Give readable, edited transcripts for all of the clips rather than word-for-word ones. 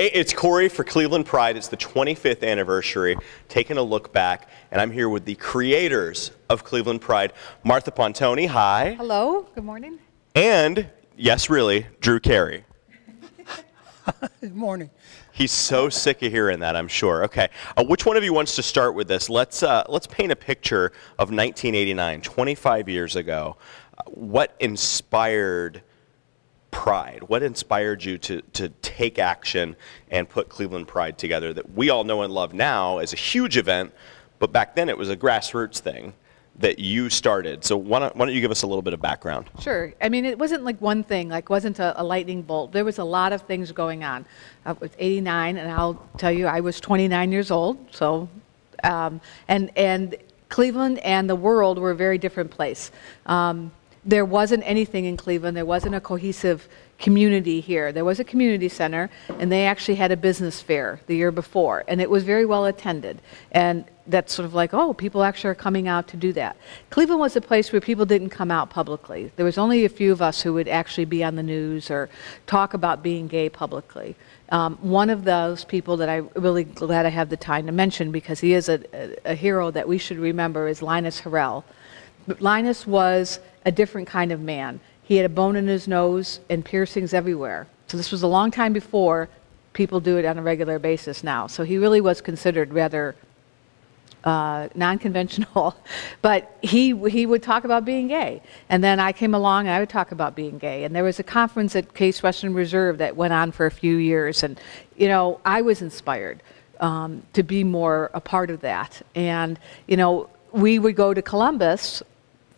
Hey, it's Corey for Cleveland Pride. It's the 25th anniversary, taking a look back, and I'm here with the creators of Cleveland Pride, Martha Pontoni, hi. Hello, good morning. And, yes really, Drew Carey. Good morning. He's so sick of hearing that, I'm sure. Okay, which one of you wants to start with this? Let's paint a picture of 1989, 25 years ago. What inspired Pride? What inspired you to take action and put Cleveland Pride together that we all know and love now as a huge event, but back then it was a grassroots thing that you started. So why don't you give us a little bit of background? Sure. I mean, it wasn't like one thing, like wasn't a lightning bolt. There was a lot of things going on. It was 89, and I'll tell you, I was 29 years old. So, and Cleveland and the world were a very different place. There wasn't anything in Cleveland. There wasn't a cohesive community here. There was a community center, and they actually had a business fair the year before, and it was very well attended. And that's sort of like, oh, people actually are coming out to do that. Cleveland was a place where people didn't come out publicly. There was only a few of us who would actually be on the news or talk about being gay publicly. One of those people that I'm really glad I have the time to mention, because he is a hero that we should remember, is Linus Harrell. But Linus was a different kind of man. He had a bone in his nose and piercings everywhere. So this was a long time before people do it on a regular basis now. So he really was considered rather non-conventional, but he would talk about being gay. And then I came along and I would talk about being gay. And there was a conference at Case Western Reserve that went on for a few years. And, you know, I was inspired to be more a part of that. And, you know, we would go to Columbus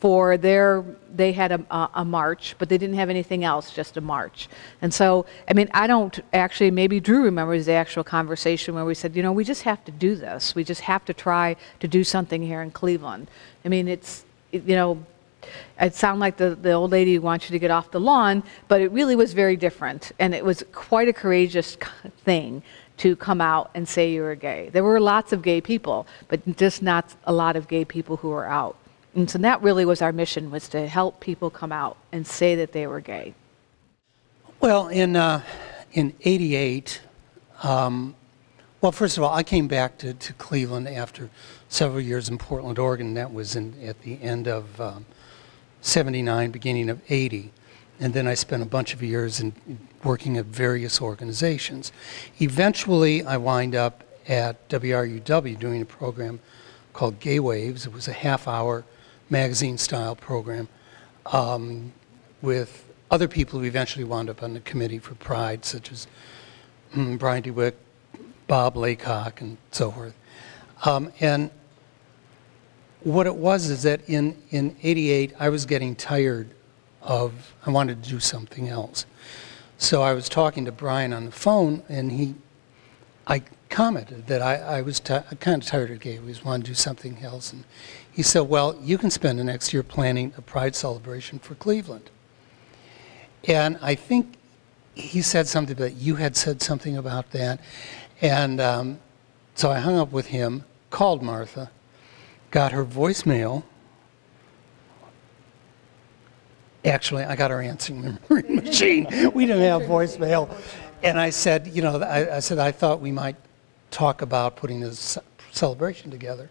for they had a march, but they didn't have anything else, just a march. And so, I mean, I don't actually, maybe Drew remembers the actual conversation where we said, you know, we just have to do this. We just have to try to do something here in Cleveland. I mean, you know, it sounds like the old lady who wants you to get off the lawn, but it really was very different. And it was quite a courageous thing to come out and say you were gay. There were lots of gay people, but just not a lot of gay people who were out. And so that really was our mission, was to help people come out and say that they were gay. Well, in '88, well, first of all, I came back to Cleveland after several years in Portland, Oregon. That was at the end of '79, beginning of '80. And then I spent a bunch of years in working at various organizations. Eventually, I wind up at WRUW doing a program called Gay Waves. It was a half-hour magazine-style program with other people who eventually wound up on the committee for Pride, such as Brian DeWitt, Bob Laycock, and so forth. And what it was is that in '88, I was getting tired of, I wanted to do something else. So I was talking to Brian on the phone, and I commented that I was kind of tired of gay. We just wanted to do something else. And he said, well, you can spend the next year planning a Pride celebration for Cleveland. And I think he said something that you had said something about that. And so I hung up with him, called Martha, got her voicemail. Actually, I got her answering machine. We didn't have voicemail. And I said, you know, I thought we might talk about putting this celebration together.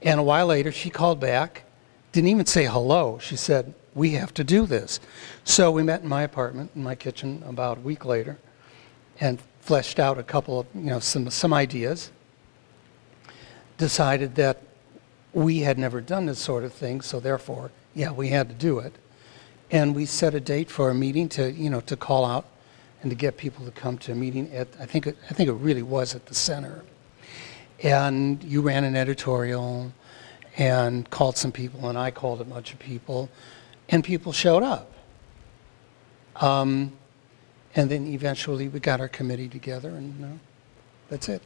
And a while later, she called back, didn't even say hello. She said, we have to do this. So we met in my apartment, in my kitchen, about a week later, and fleshed out a couple of, you know, some ideas. Decided that we had never done this sort of thing, so therefore, yeah, we had to do it. And we set a date for a meeting to, you know, to call out and to get people to come to a meeting at, I think it really was at the center. And you ran an editorial and called some people, and I called a bunch of people, and people showed up. And then eventually we got our committee together, and that's it.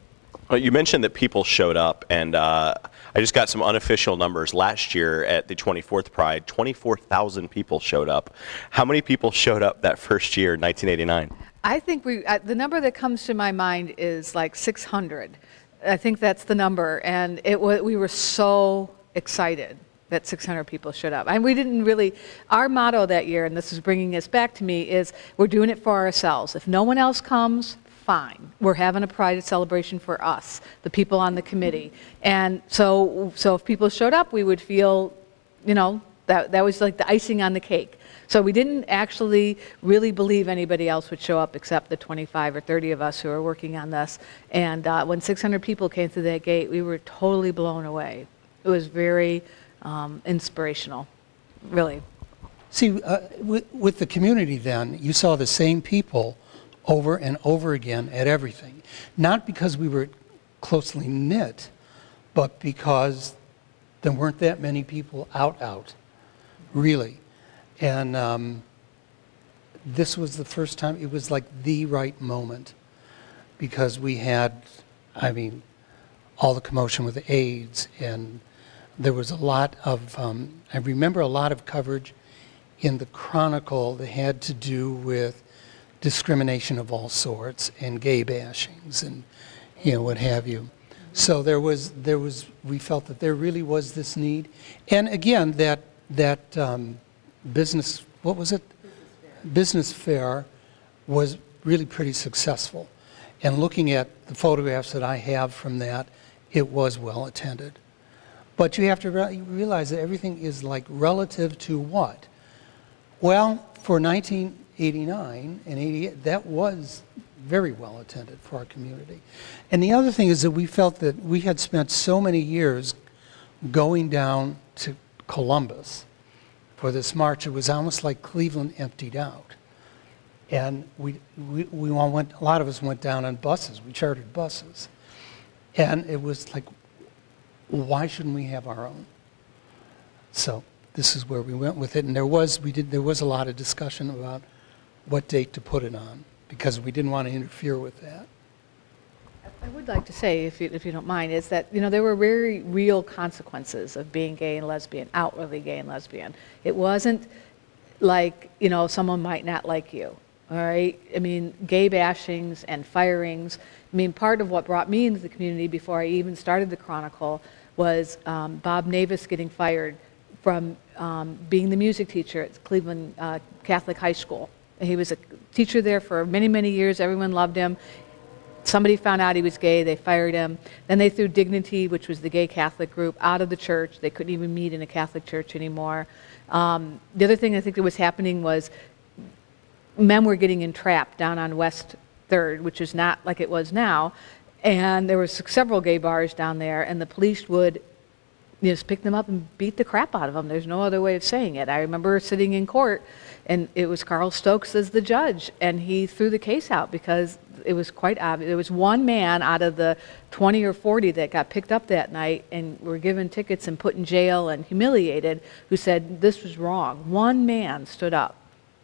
Well, you mentioned that people showed up, and I just got some unofficial numbers. Last year at the 24th Pride, 24,000 people showed up. How many people showed up that first year, 1989? I think the number that comes to my mind is like 600. I think that's the number, and we were so excited that 600 people showed up. And we didn't really, our motto that year, and this is bringing us back to me, is we're doing it for ourselves. If no one else comes, fine. We're having a pride celebration for us, the people on the committee. And so if people showed up, we would feel, you know, that was like the icing on the cake. So we didn't actually really believe anybody else would show up except the 25 or 30 of us who are working on this. And when 600 people came through that gate, we were totally blown away. It was very inspirational, really. See, with the community then, you saw the same people over and over again at everything. Not because we were closely knit, but because there weren't that many people out, really. And this was the first time, it was like the right moment, because we had, I mean, all the commotion with AIDS, and there was a lot of, I remember a lot of coverage in the Chronicle that had to do with discrimination of all sorts and gay bashings and, you know, what have you. So there was, we felt that there really was this need. And again, that business, what was it? Business fair was really pretty successful. And looking at the photographs that I have from that, it was well attended. But you have to realize that everything is like relative to what? Well, for 1989 and 88, that was very well attended for our community. And the other thing is that we felt that we had spent so many years going down to Columbus for this march. It was almost like Cleveland emptied out. And we all went, a lot of us went down on buses. We chartered buses. And it was like, why shouldn't we have our own? So this is where we went with it. And there was a lot of discussion about what date to put it on, because we didn't want to interfere with that. I would like to say, if you don't mind, is that, you know, there were very real consequences of being gay and lesbian, outwardly gay and lesbian. It wasn't like, you know, someone might not like you, all right? I mean, gay bashings and firings. I mean, part of what brought me into the community before I even started the Chronicle was Bob Navis getting fired from being the music teacher at Cleveland Catholic High School. He was a teacher there for many, many years. Everyone loved him. Somebody found out he was gay, they fired him. Then they threw Dignity, which was the gay Catholic group, out of the church. They couldn't even meet in a Catholic church anymore. The other thing I think that was happening was men were getting entrapped down on West 3rd, which is not like it was now. And there were several gay bars down there, and the police would just pick them up and beat the crap out of them. There's no other way of saying it. I remember sitting in court, and it was Carl Stokes as the judge, and he threw the case out because it was quite obvious. There was one man out of the 20 or 40 that got picked up that night and were given tickets and put in jail and humiliated, who said this was wrong. One man stood up,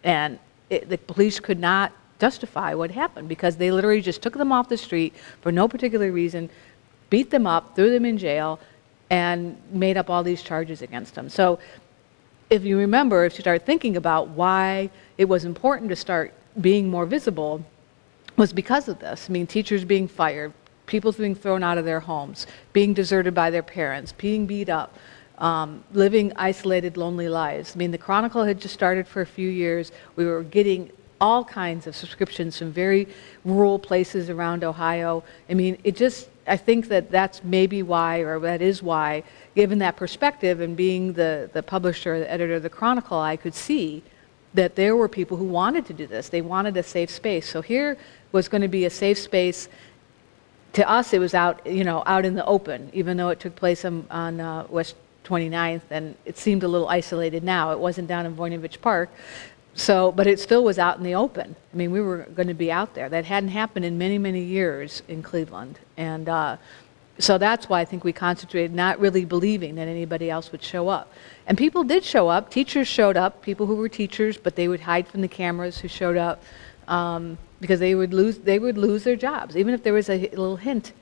and the police could not justify what happened because they literally just took them off the street for no particular reason, beat them up, threw them in jail, and made up all these charges against them. So if you remember, if you start thinking about why it was important to start being more visible, was because of this. I mean, teachers being fired, people being thrown out of their homes, being deserted by their parents, being beat up, living isolated, lonely lives. I mean, the Chronicle had just started for a few years. We were getting all kinds of subscriptions from very rural places around Ohio. I mean, it just, I think that that's maybe why, or that is why, given that perspective and being the publisher, the editor of the Chronicle, I could see that there were people who wanted to do this. They wanted a safe space. So here was going to be a safe space. To us, it was out, you know, out in the open, even though it took place on West 29th, and it seemed a little isolated now. It wasn't down in Voinovich Park. So, but it still was out in the open. I mean, we were going to be out there. That hadn't happened in many, many years in Cleveland. And so that's why I think we concentrated, not really believing that anybody else would show up. And people did show up. Teachers showed up, people who were teachers, but they would hide from the cameras who showed up because they would lose their jobs, even if there was a little hint.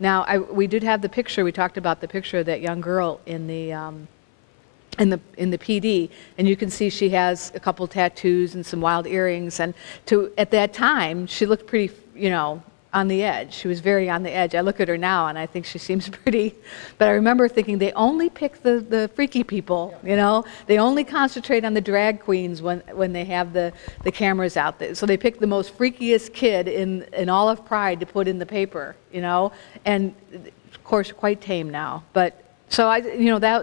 Now, we did have the picture. We talked about the picture of that young girl in the PD, and you can see she has a couple tattoos and some wild earrings. And at that time, she looked pretty, you know, on the edge. She was very on the edge. I look at her now and I think she seems pretty, but I remember thinking they only pick the freaky people, you know? They only concentrate on the drag queens when they have the cameras out there. So they pick the most freakiest kid in all of Pride to put in the paper, you know? And of course, quite tame now. But so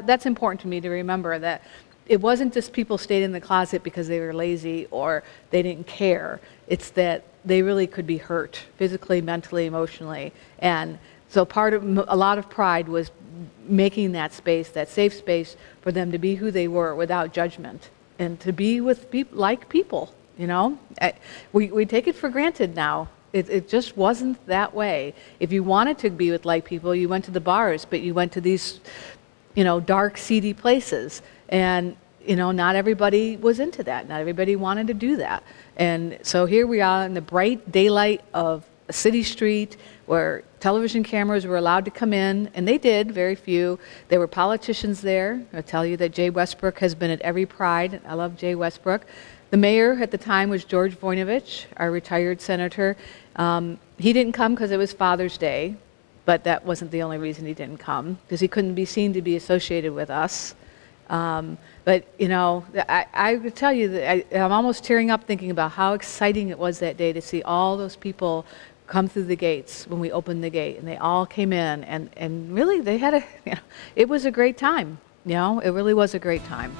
that's important to me to remember, that it wasn't just people stayed in the closet because they were lazy or they didn't care. It's that they really could be hurt physically, mentally, emotionally. And so a lot of Pride was making that space, that safe space for them to be who they were without judgment and to be with like people, you know? We take it for granted now. It just wasn't that way. If you wanted to be with like people, you went to the bars, but you went to these, dark, seedy places. And, not everybody was into that. Not everybody wanted to do that. And so here we are in the bright daylight of a city street where television cameras were allowed to come in, and they did, very few. There were politicians there. I'll tell you that Jay Westbrook has been at every Pride. I love Jay Westbrook. The mayor at the time was George Voinovich, our retired senator. He didn't come because it was Father's Day, but that wasn't the only reason he didn't come, because he couldn't be seen to be associated with us. But, I would tell you that I'm almost tearing up thinking about how exciting it was that day to see all those people come through the gates when we opened the gate, and they all came in, and really they had it was a great time, it really was a great time.